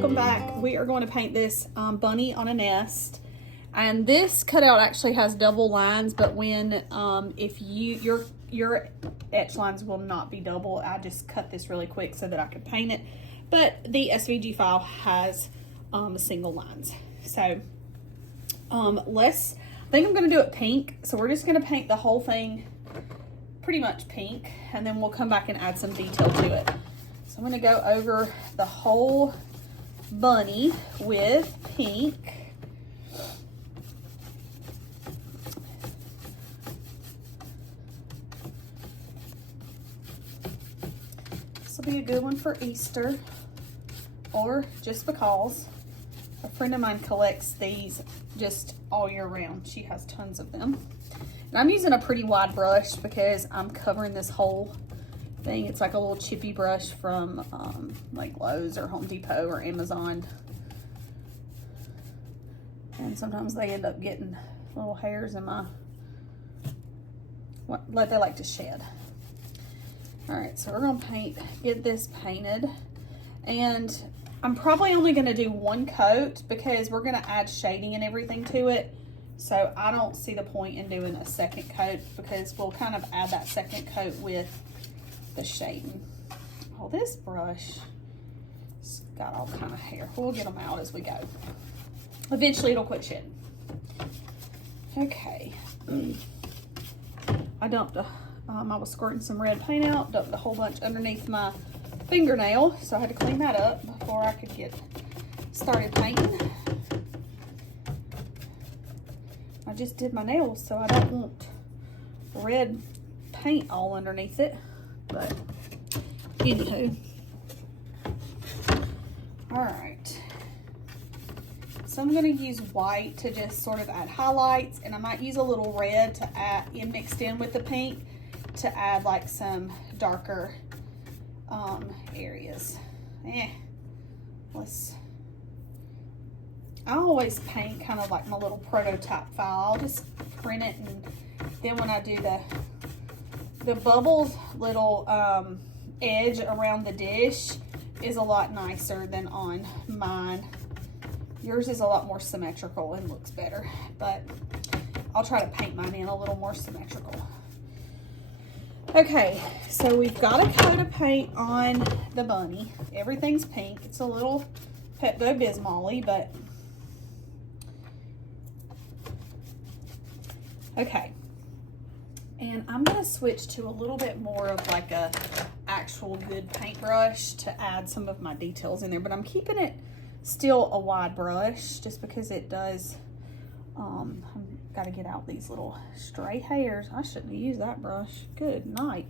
welcome back. We are going to paint this bunny on a nest, and this cutout actually has double lines, but when if your etch lines will not be double. I just cut this really quick so that I could paint it, but the SVG file has single lines. So I think I'm going to do it pink, so we're just going to paint the whole thing pretty much pink, and then we'll come back and add some detail to it. So I'm going to go over the whole bunny with pink. This will be a good one for Easter, or just because. A friend of mine collects these just all year round. She has tons of them. And I'm using a pretty wide brush because I'm covering this whole thing. It's like a little chippy brush from like Lowe's or Home Depot or Amazon. And sometimes they end up getting little hairs in my, what they like to shed. All right, so we're gonna get this painted. And I'm probably only gonna do one coat because we're gonna add shading and everything to it. So I don't see the point in doing a second coat because we'll kind of add that second coat with the shading. Oh, this brush, it's got all kind of hair. We'll get them out as we go. Eventually it'll quit shedding. Okay. I dumped I was squirting some red paint out, dumped a whole bunch underneath my fingernail, so I had to clean that up before I could get started painting. I just did my nails, so I don't want red paint all underneath it. But anywho, all right. So I'm going to use white to just sort of add highlights, and I might use a little red to add mixed in with the pink to add like some darker areas. I always paint kind of like my little prototype file. I'll just print it, and then when I do the bubbles little edge around the dish is a lot nicer than on mine. Yours is a lot more symmetrical and looks better, but I'll try to paint mine in a little more symmetrical. Okay, so we've got a coat of paint on the bunny. Everything's pink. It's a little Pepto-Bismol-y, but okay. And I'm gonna switch to a little bit more of like a actual good paintbrush to add some of my details in there, but I'm keeping it still a wide brush just because it does, I've got to get out these little stray hairs. I shouldn't have used that brush. Good night.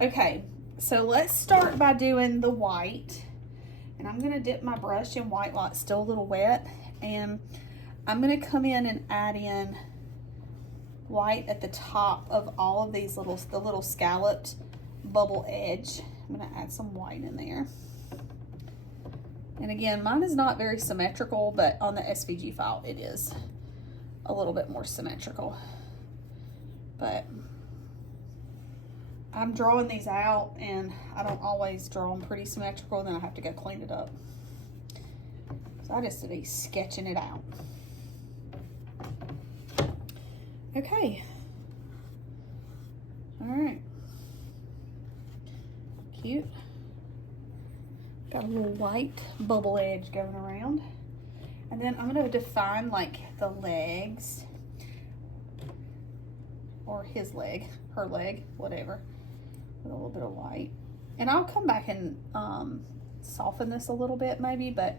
Okay, so let's start by doing the white. And I'm gonna dip my brush in white while it's still a little wet. And I'm gonna come in and add in white at the top of all of these the little scalloped bubble edge. I'm gonna add some white in there. And again, mine is not very symmetrical, but on the SVG file, it is a little bit more symmetrical. But I'm drawing these out, and I don't always draw them pretty symmetrical, then I have to go clean it up. So I just be sketching it out. Okay. All right. Cute. Got a little white bubble edge going around. And then I'm going to define like the legs, or his leg, her leg, whatever, with a little bit of white. And I'll come back and soften this a little bit maybe, but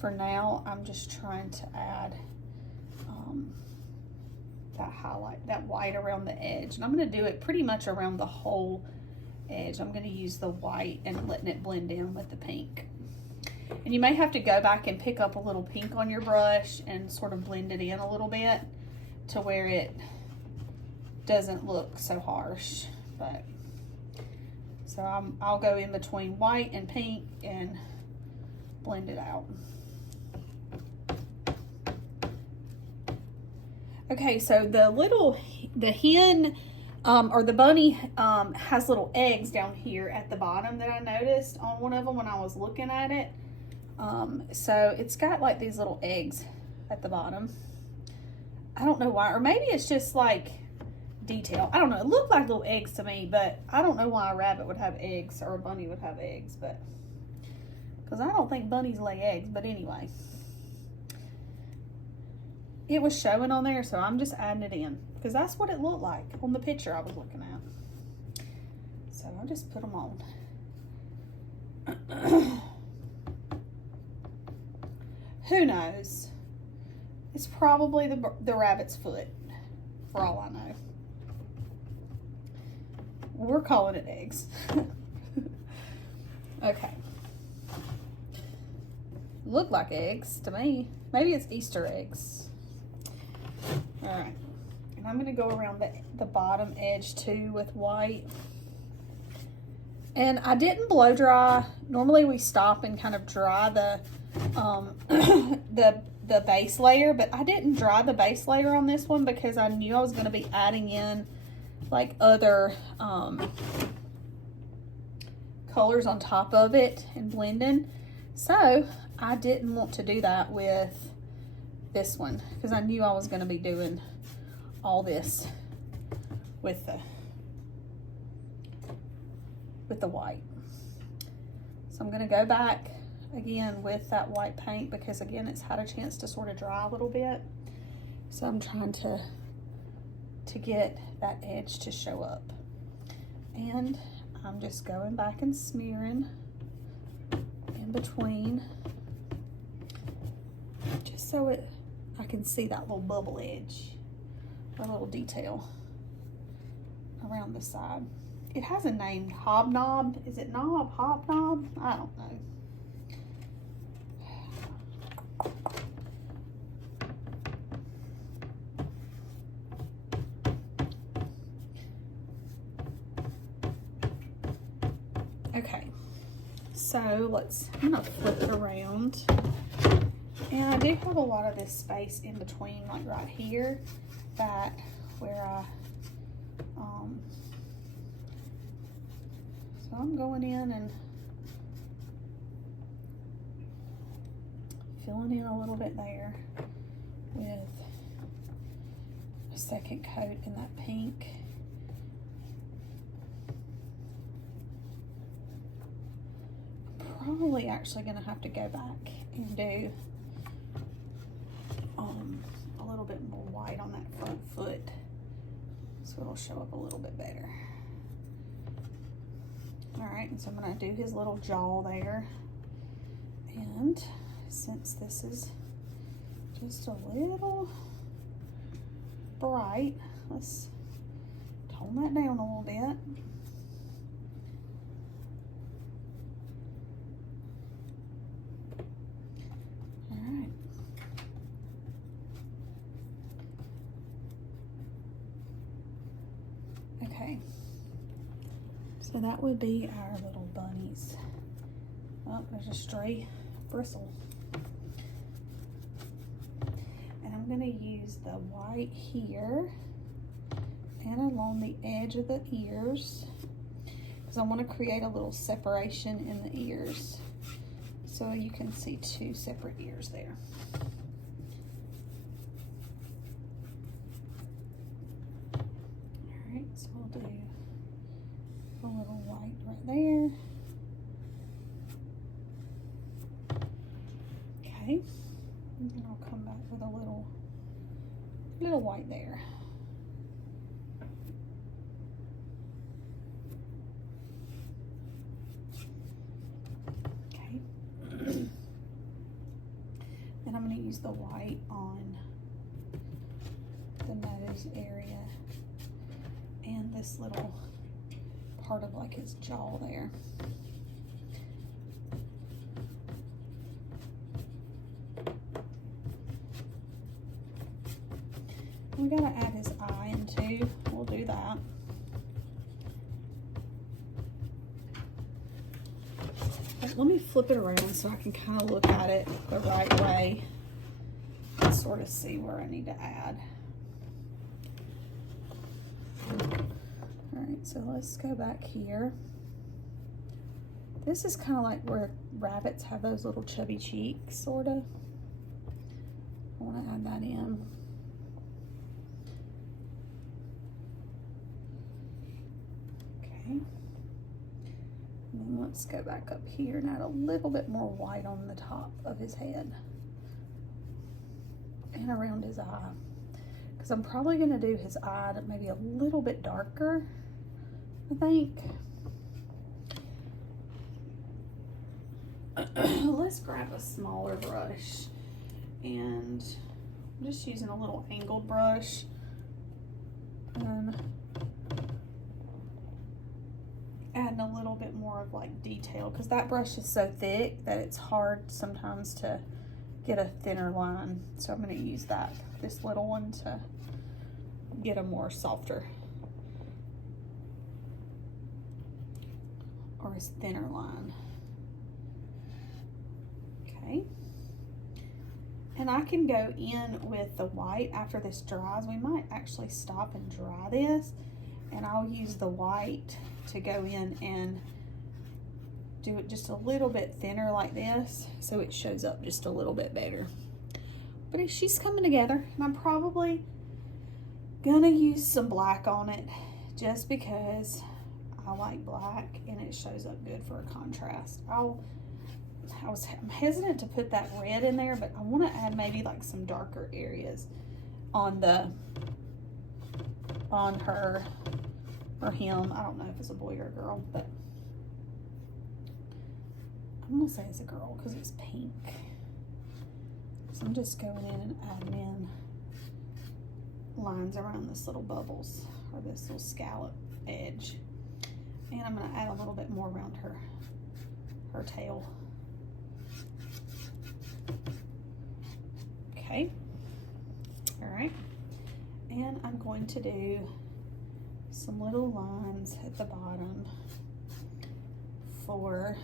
for now I'm just trying to add that highlight, that white around the edge. And I'm going to do it pretty much around the whole edge. I'm going to use the white and letting it blend in with the pink. And you may have to go back and pick up a little pink on your brush and sort of blend it in a little bit to where it doesn't look so harsh. But so I'll go in between white and pink and blend it out. Okay, so the hen or the bunny has little eggs down here at the bottom that I noticed on one of them when I was looking at it. So it's got like these little eggs at the bottom. I don't know why, or maybe it's just like detail. I don't know. It looked like little eggs to me, but I don't know why a rabbit would have eggs or a bunny would have eggs, but because I don't think bunnies lay eggs, but anyway. It was showing on there, so I'm just adding it in because that's what it looked like on the picture I was looking at. So I'll just put them on. Who knows? It's probably the rabbit's foot, for all I know. We're calling it eggs. Okay. Look like eggs to me. Maybe it's Easter eggs. All right. And I'm going to go around the bottom edge too with white. And I didn't blow dry. Normally we stop and kind of dry the the base layer, but I didn't dry the base layer on this one because I knew I was going to be adding in like other colors on top of it and blending. So I didn't want to do that with this one because I knew I was going to be doing all this with the white. So I'm going to go back again with that white paint because again it's had a chance to sort of dry a little bit. So I'm trying to get that edge to show up. And I'm just going back and smearing in between just so I can see that little bubble edge, a little detail around the side. It has a name, Hobnob. Is it knob, hobnob? I don't know. Okay, so I'm gonna flip it around. And I do have a lot of this space in between, like right here, that where so I'm going in and filling in a little bit there with a second coat in that pink. Probably actually gonna have to go back and do a little bit more white on that front foot so it'll show up a little bit better. All right, and so I'm gonna do his little jaw there. And since this is just a little bright, let's tone that down a little bit. All right. Okay. So that would be our little bunnies. Oh, there's a stray bristle. And I'm going to use the white here and along the edge of the ears because I want to create a little separation in the ears so you can see two separate ears there. All right, so we'll do a little white right there. Okay, and then I'll come back with a little white there. Okay, then I'm going to use the white on the nose area and this little part of like his jaw there. We gotta add his eye in too. We'll do that. But let me flip it around so I can kind of look at it the right way and sort of see where I need to add. All right, so let's go back here. This is kind of like where rabbits have those little chubby cheeks, sort of. I want to add that in. Okay. And then let's go back up here and add a little bit more white on the top of his head and around his eye. Because I'm probably going to do his eye maybe a little bit darker, I think. Let's grab a smaller brush, and I'm just using a little angled brush. Adding a little bit more of like detail, because that brush is so thick that it's hard sometimes to get a thinner line. So I'm going to use this little one to get a more softer or a thinner line. Okay. And I can go in with the white after this dries. We might actually stop and dry this, and I'll use the white to go in and do it just a little bit thinner like this, so it shows up just a little bit better. But she's coming together, and I'm probably gonna use some black on it just because I like black and it shows up good for a contrast. I'm hesitant to put that red in there, but I want to add maybe like some darker areas on her or him. I don't know if it's a boy or a girl, but I'm gonna say it's a girl because it's pink. So I'm just going in and adding in lines around this little bubbles or this little scallop edge, and I'm gonna add a little bit more around her tail. Okay, all right, and I'm going to do some little lines at the bottom for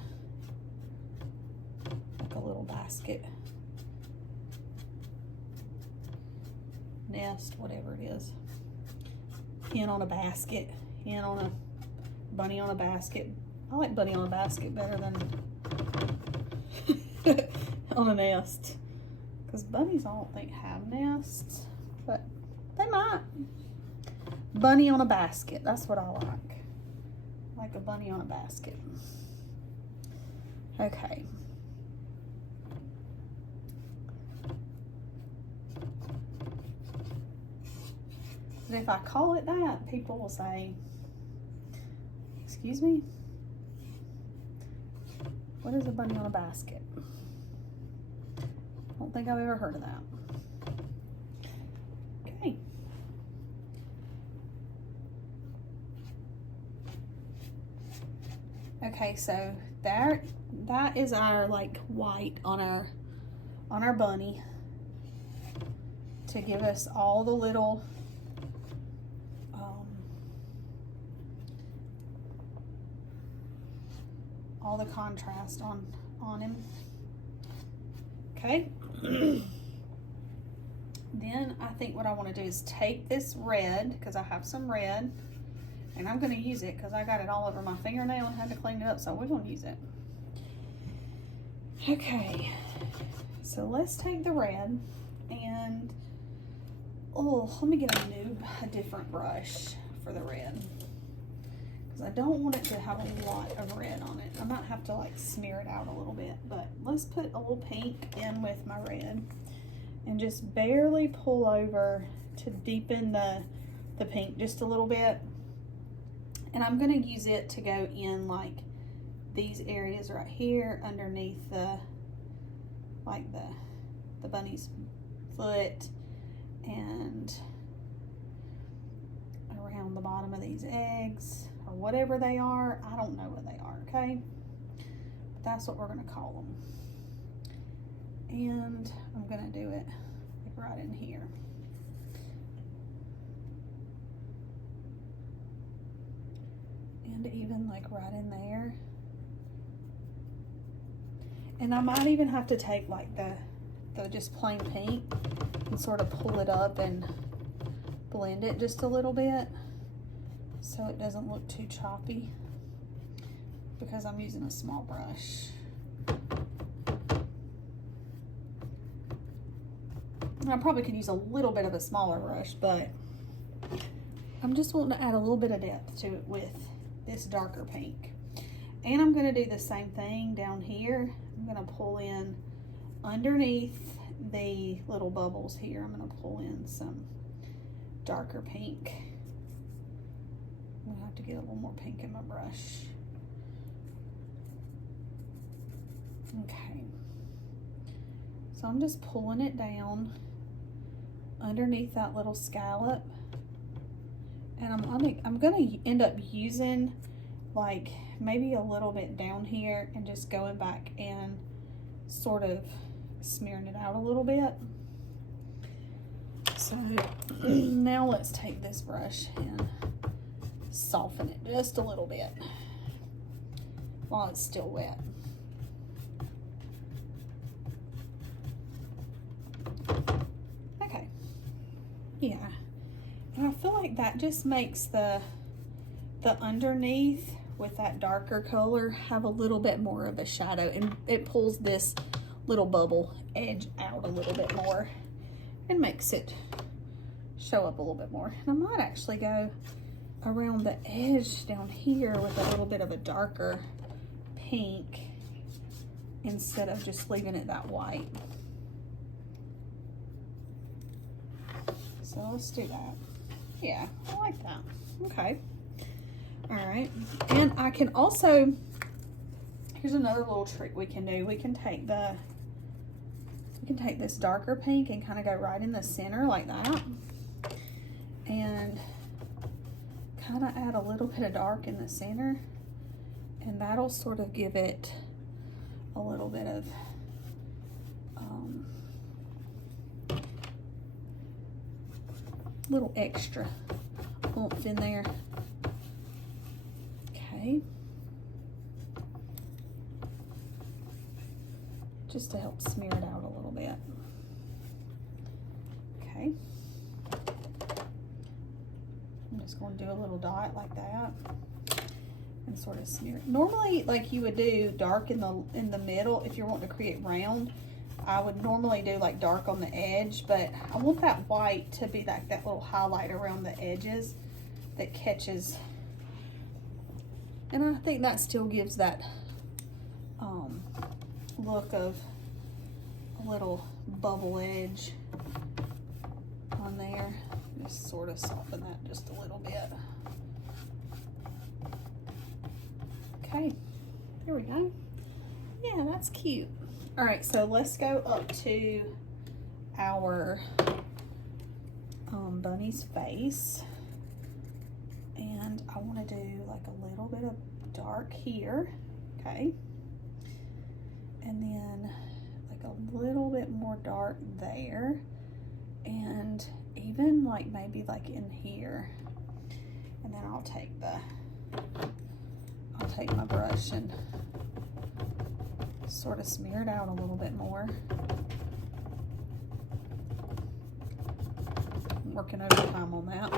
like a little basket, nest, whatever it is. Hen on a basket, hen on a bunny on a basket. I like bunny on a basket better than on a nest, because bunnies I don't think have nests, but they might. Bunny on a basket, that's what I like. I like a bunny on a basket. Okay. But if I call it that, people will say, excuse me? What is a bunny on a basket? I don't think I've ever heard of that. Okay. Okay, so that is our like white on our bunny to give us all the little all the contrast on him. Okay. Then I think what I want to do is take this red, because I have some red, and I'm going to use it because I got it all over my fingernail and had to clean it up, so we're going to use it. Okay, so let's take the red and, let me get a different brush for the red, because I don't want it to have a lot of red on it. I might have to like smear it out a little bit, but let's put a little pink in with my red and just barely pull over to deepen the pink just a little bit. And I'm gonna use it to go in like these areas right here underneath the bunny's foot and around the bottom of these eggs or whatever they are. I don't know what they are, okay? But that's what we're gonna call them. And I'm gonna do it like right in here. And even like right in there. And I might even have to take like the just plain pink and sort of pull it up and blend it just a little bit so it doesn't look too choppy. because I'm using a small brush. I probably could use a little bit of a smaller brush, but I'm just wanting to add a little bit of depth to it with this darker pink. And I'm going to do the same thing down here. I'm going to pull in underneath the little bubbles here. I'm going to pull in some darker pink. I'm going to have to get a little more pink in my brush. Okay. So I'm just pulling it down underneath that little scallop. And I'm gonna end up using like maybe a little bit down here and just going back and sort of smearing it out a little bit. So now let's take this brush and soften it just a little bit while it's still wet. Okay, yeah. And I feel like that just makes the underneath with that darker color have a little bit more of a shadow, and it pulls this little bubble edge out a little bit more and makes it show up a little bit more. And I might actually go around the edge down here with a little bit of a darker pink instead of just leaving it that white. So let's do that. Yeah, I like that. Okay. All right. And I can also, here's another little trick we can do. We can take this darker pink and kind of go right in the center like that. And kind of add a little bit of dark in the center. And that'll sort of give it a little bit of little extra oomph in there. Okay. Just to help smear it out a little bit. Okay. I'm just going to do a little dot like that and sort of smear it. Normally, like you would do dark in the middle if you're wanting to create round. I would normally do like dark on the edge, but I want that white to be like that little highlight around the edges that catches. And I think that still gives that look of a little bubble edge on there. Just sort of soften that just a little bit. Okay, there we go. Yeah, that's cute. All right, so let's go up to our bunny's face. And I want to do like a little bit of dark here, okay? And then like a little bit more dark there. And even like maybe like in here. And then I'll take my brush and sort of smear it out a little bit more. I'm working overtime on that.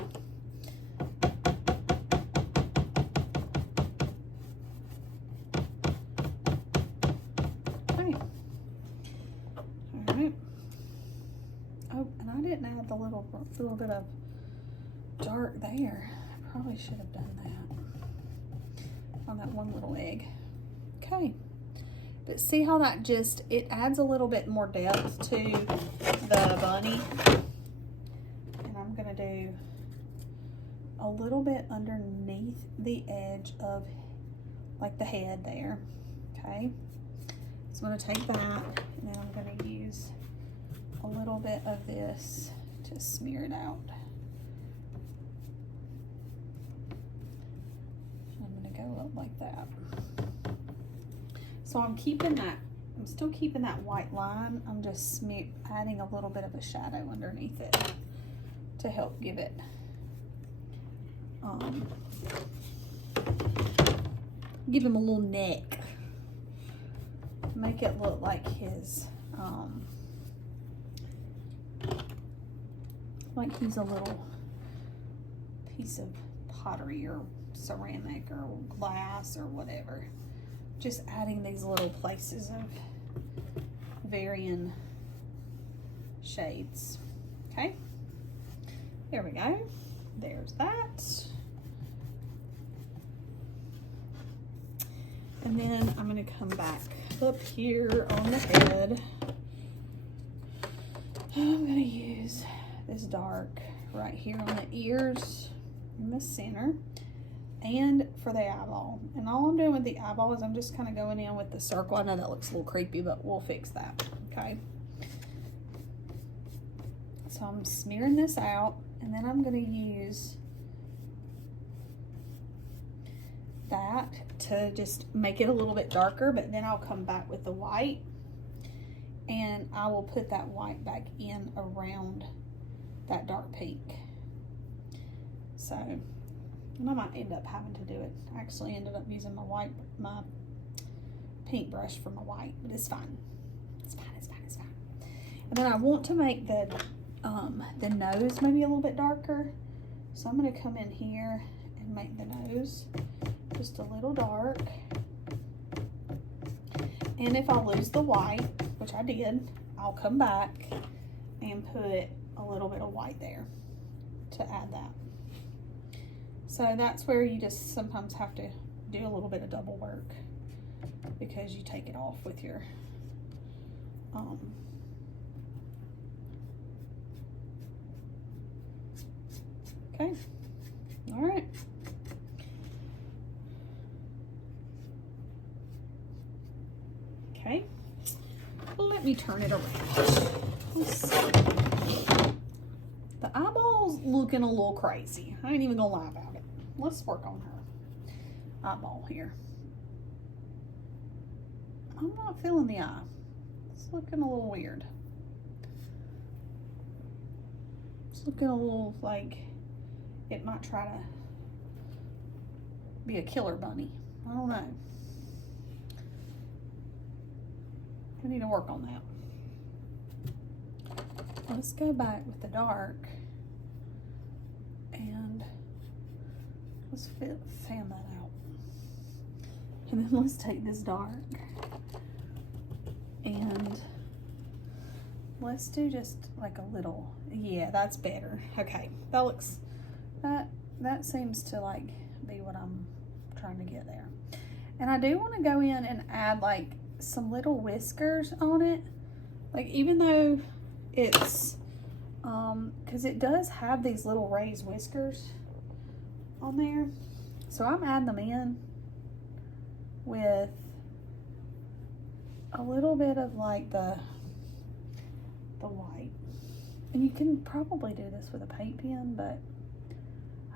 Okay. All right. Oh, and I didn't add the little bit of dark there. I probably should have done that on that one little egg. Okay. But see how that just, it adds a little bit more depth to the bunny. And I'm gonna do a little bit underneath the edge of like the head there, okay? So I'm gonna take that and then I'm gonna use a little bit of this to smear it out. I'm gonna go up like that. So I'm still keeping that white line. I'm just adding a little bit of a shadow underneath it to help give it, give him a little neck. Make it look like his, like he's a little piece of pottery or ceramic or glass or whatever. Just adding these little places of varying shades. Okay, there we go. There's that. And then I'm going to come back up here on the head. I'm going to use this dark right here on the ears in the center and for the eyeball. And all I'm doing with the eyeball is I'm just kind of going in with the circle. I know that looks a little creepy, but we'll fix that. Okay. So I'm smearing this out, and then I'm going to use that to just make it a little bit darker, but then I'll come back with the white and I will put that white back in around that dark pink. So, and I might end up having to do it. I actually ended up using my paint brush for my white, but it's fine. It's fine, it's fine, it's fine. And then I want to make the nose maybe a little bit darker. So I'm gonna come in here and make the nose just a little dark. And if I lose the white, which I did, I'll come back and put a little bit of white there to add that. So that's where you just sometimes have to do a little bit of double work because you take it off with your okay, all right. Okay, let me turn it around. Let's see. The eyeball's looking a little crazy. I ain't even gonna lie about it. Let's work on her eyeball here. I'm not feeling the eye. It's looking a little weird. It's looking a little like it might try to be a killer bunny. I don't know. I need to work on that. Let's go back with the dark and let's fan that out. And then let's take this dark and let's do just like a little, yeah, that's better. Okay, that looks, that seems to like be what I'm trying to get there. And I do want to go in and add like some little whiskers on it, like even though it's because it does have these little raised whiskers on there, so I'm adding them in with a little bit of like the white. And you can probably do this with a paint pen, but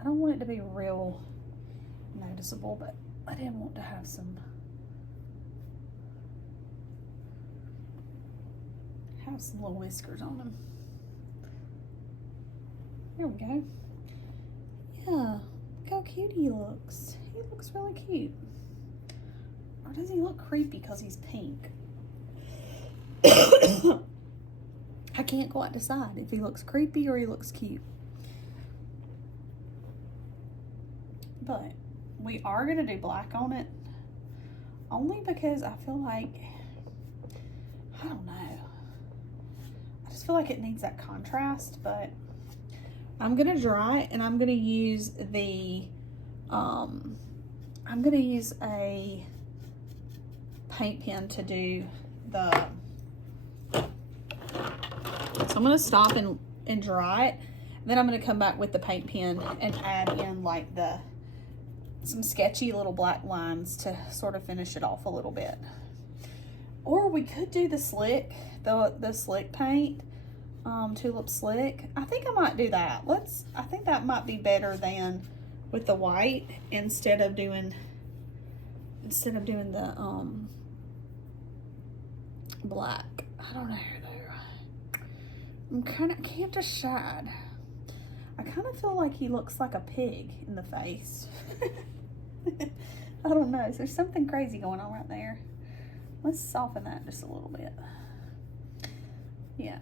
I don't want it to be real noticeable, but I didn't want to have some little whiskers on them. There we go. Yeah, look how cute he looks. He looks really cute. Or does he look creepy because he's pink? I can't quite decide if he looks creepy or he looks cute. But we are going to do black on it only because I feel like, I don't know, I just feel like it needs that contrast. But I'm going to dry it and I'm going to use the I'm going to use a paint pen to do the, so I'm going to stop and dry it, and then I'm going to come back with the paint pen and add in like some sketchy little black lines to sort of finish it off a little bit. Or we could do the slick, the slick paint, tulip slick. I think I might do that. I think that might be better than with the white instead of doing the black. I don't know though. I'm kind of, can't decide. I kind of feel like he looks like a pig in the face. I don't know. There's something crazy going on right there. Let's soften that just a little bit. Yeah.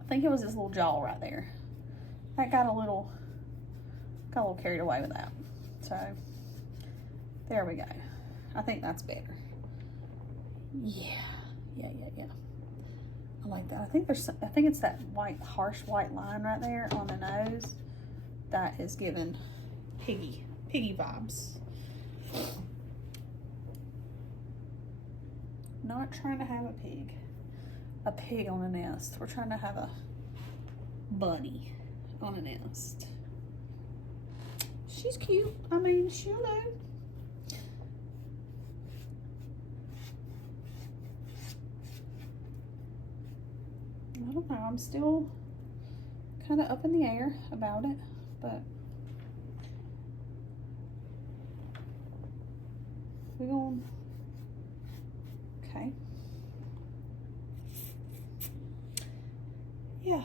I think it was his little jaw right there. That got a little got a little carried away with that. So there we go. I think that's better. Yeah. I like that. I think it's that harsh white line right there on the nose that is giving piggy vibes. Not trying to have a pig on a nest. We're trying to have a bunny on a nest. She's cute. I mean, she'll do. I don't know. I'm still kind of up in the air about it, but we're going. Okay. Yeah.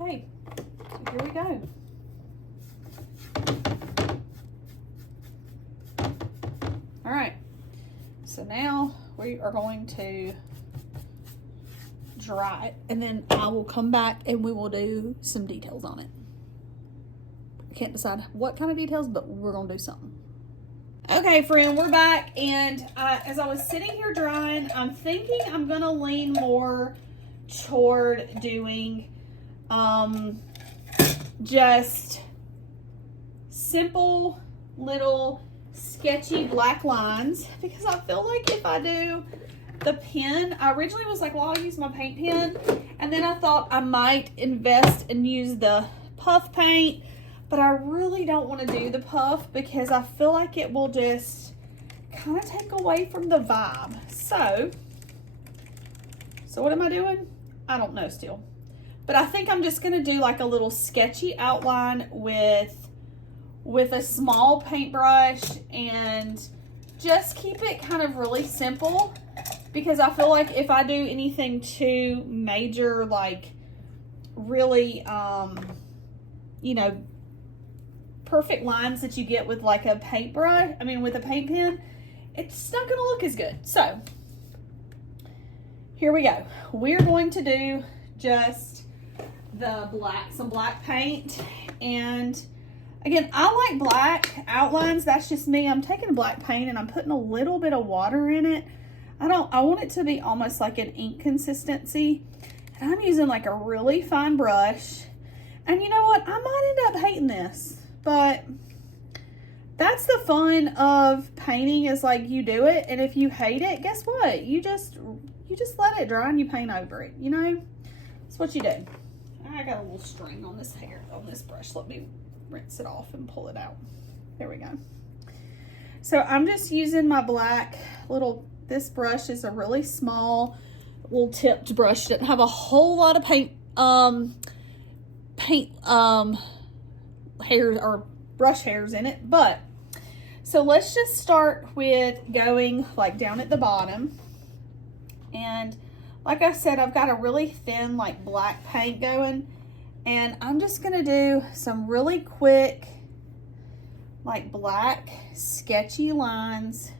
Okay. So here we go. All right. So now we are going to dry it, and then I will come back and we will do some details on it. I can't decide what kind of details, but we're gonna do something. Okay, friend, we're back, and as I was sitting here drying, I'm thinking I'm gonna lean more toward doing just simple little sketchy black lines, because I feel like if I do the pen, I originally was like, well, I'll use my paint pen, and then I thought I might invest and use the puff paint, but I really don't want to do the puff because I feel like it will just kind of take away from the vibe. So what am I doing? I don't know still, but I think I'm just going to do like a little sketchy outline with a small paintbrush and just keep it kind of really simple, because I feel like if I do anything too major, like really, you know, perfect lines that you get with like a paintbrush, with a paint pen, it's not going to look as good. So here we go. We're going to do just some black paint, and again, I like black outlines. That's just me. I'm taking black paint and I'm putting a little bit of water in it. I want it to be almost like an ink consistency. And I'm using like a really fine brush. And you know what? I might end up hating this, but that's the fun of painting, is like you do it, and if you hate it, guess what? You just let it dry and you paint over it, you know? That's what you do. I got a little string on this brush. Let me rinse it off and pull it out. There we go. So I'm just using my black this brush is a really small little tipped brush. Doesn't have a whole lot of paint hairs or brush hairs in it, but so let's just start with going like down at the bottom. And like I said, I've got a really thin like black paint going, and I'm just gonna do some really quick like black sketchy lines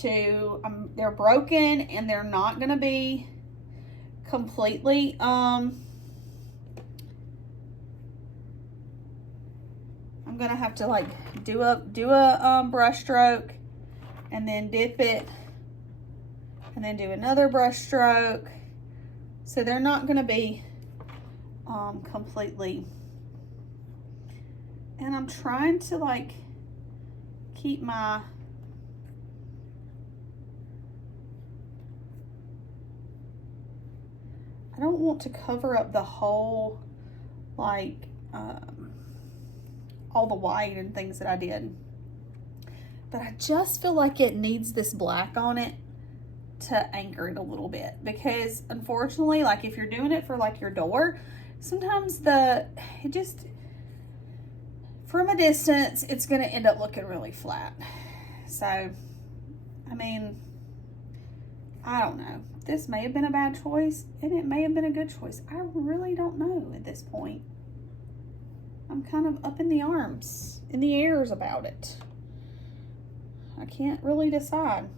to they're broken and they're not gonna be completely I'm gonna have to like do a brush stroke and then dip it and then do another brush stroke, so they're not gonna be completely. And I'm trying to like keep my I don't want to cover up the whole like all the white and things that I did, but I just feel like it needs this black on it to anchor it a little bit, because unfortunately, like if you're doing it for like your door, sometimes from a distance it's going to end up looking really flat. So I mean, I don't know, this may have been a bad choice and it may have been a good choice. I really don't know at this point. I'm kind of up in the airs about it. I can't really decide.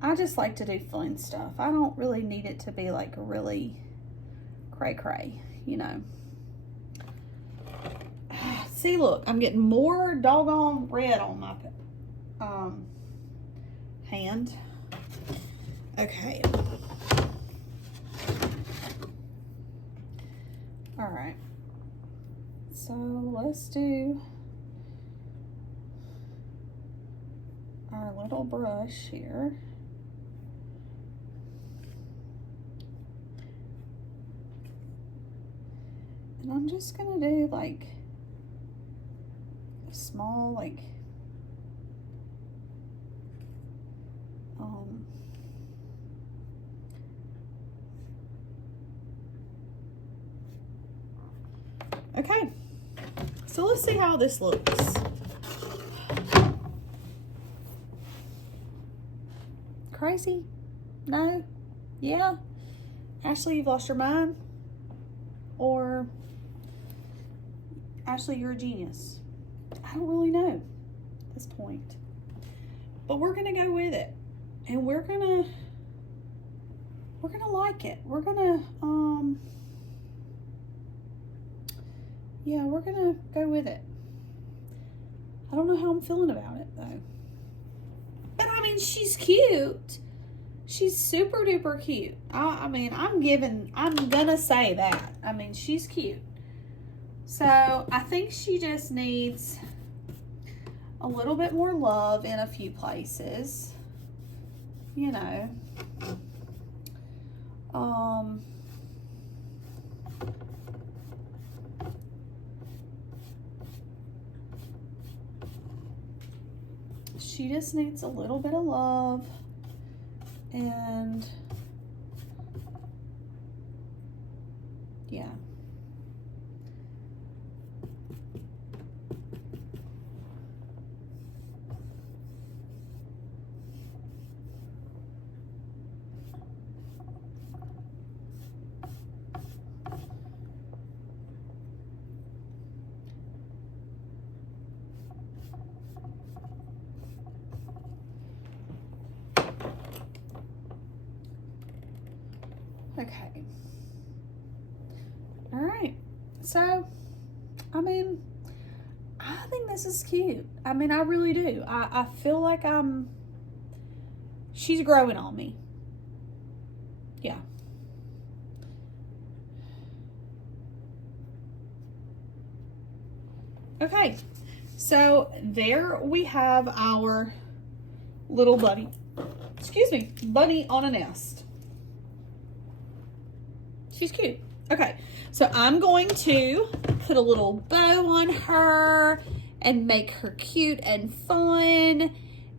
I just like to do fun stuff. I don't really need it to be like really cray-cray, you know. See, look, I'm getting more doggone red on my hand. Okay. All right. So let's do our little brush here. And I'm just gonna do like a small, like, okay, so let's see how this looks. Crazy? No? Yeah? Ashley, you've lost your mind? Or Ashley, you're a genius? I don't really know at this point. But we're gonna go with it. And we're gonna like it. We're gonna, yeah, we're gonna go with it. I don't know how I'm feeling about it though. But I mean, she's cute. She's super duper cute. I mean, I'm gonna say that. I mean, she's cute. So I think she just needs a little bit more love in a few places. You know. She just needs a little bit of love, and yeah. Okay. All right. So, I mean, I think this is cute. I mean, I really do. I feel like she's growing on me. Yeah. Okay. So, there we have our little bunny. Excuse me. Bunny on a nest. She's cute. Okay, so I'm going to put a little bow on her and make her cute and fun,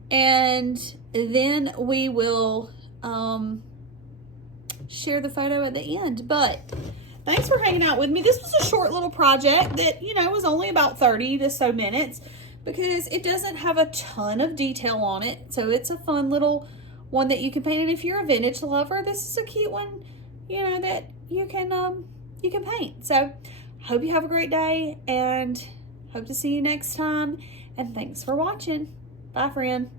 and then we will share the photo at the end. But thanks for hanging out with me. This was a short little project that, you know, was only about 30 to so minutes because it doesn't have a ton of detail on it. So it's a fun little one that you can paint. And if you're a vintage lover, this is a cute one, you know, that you can paint. So hope you have a great day and hope to see you next time. And thanks for watching. Bye, friend.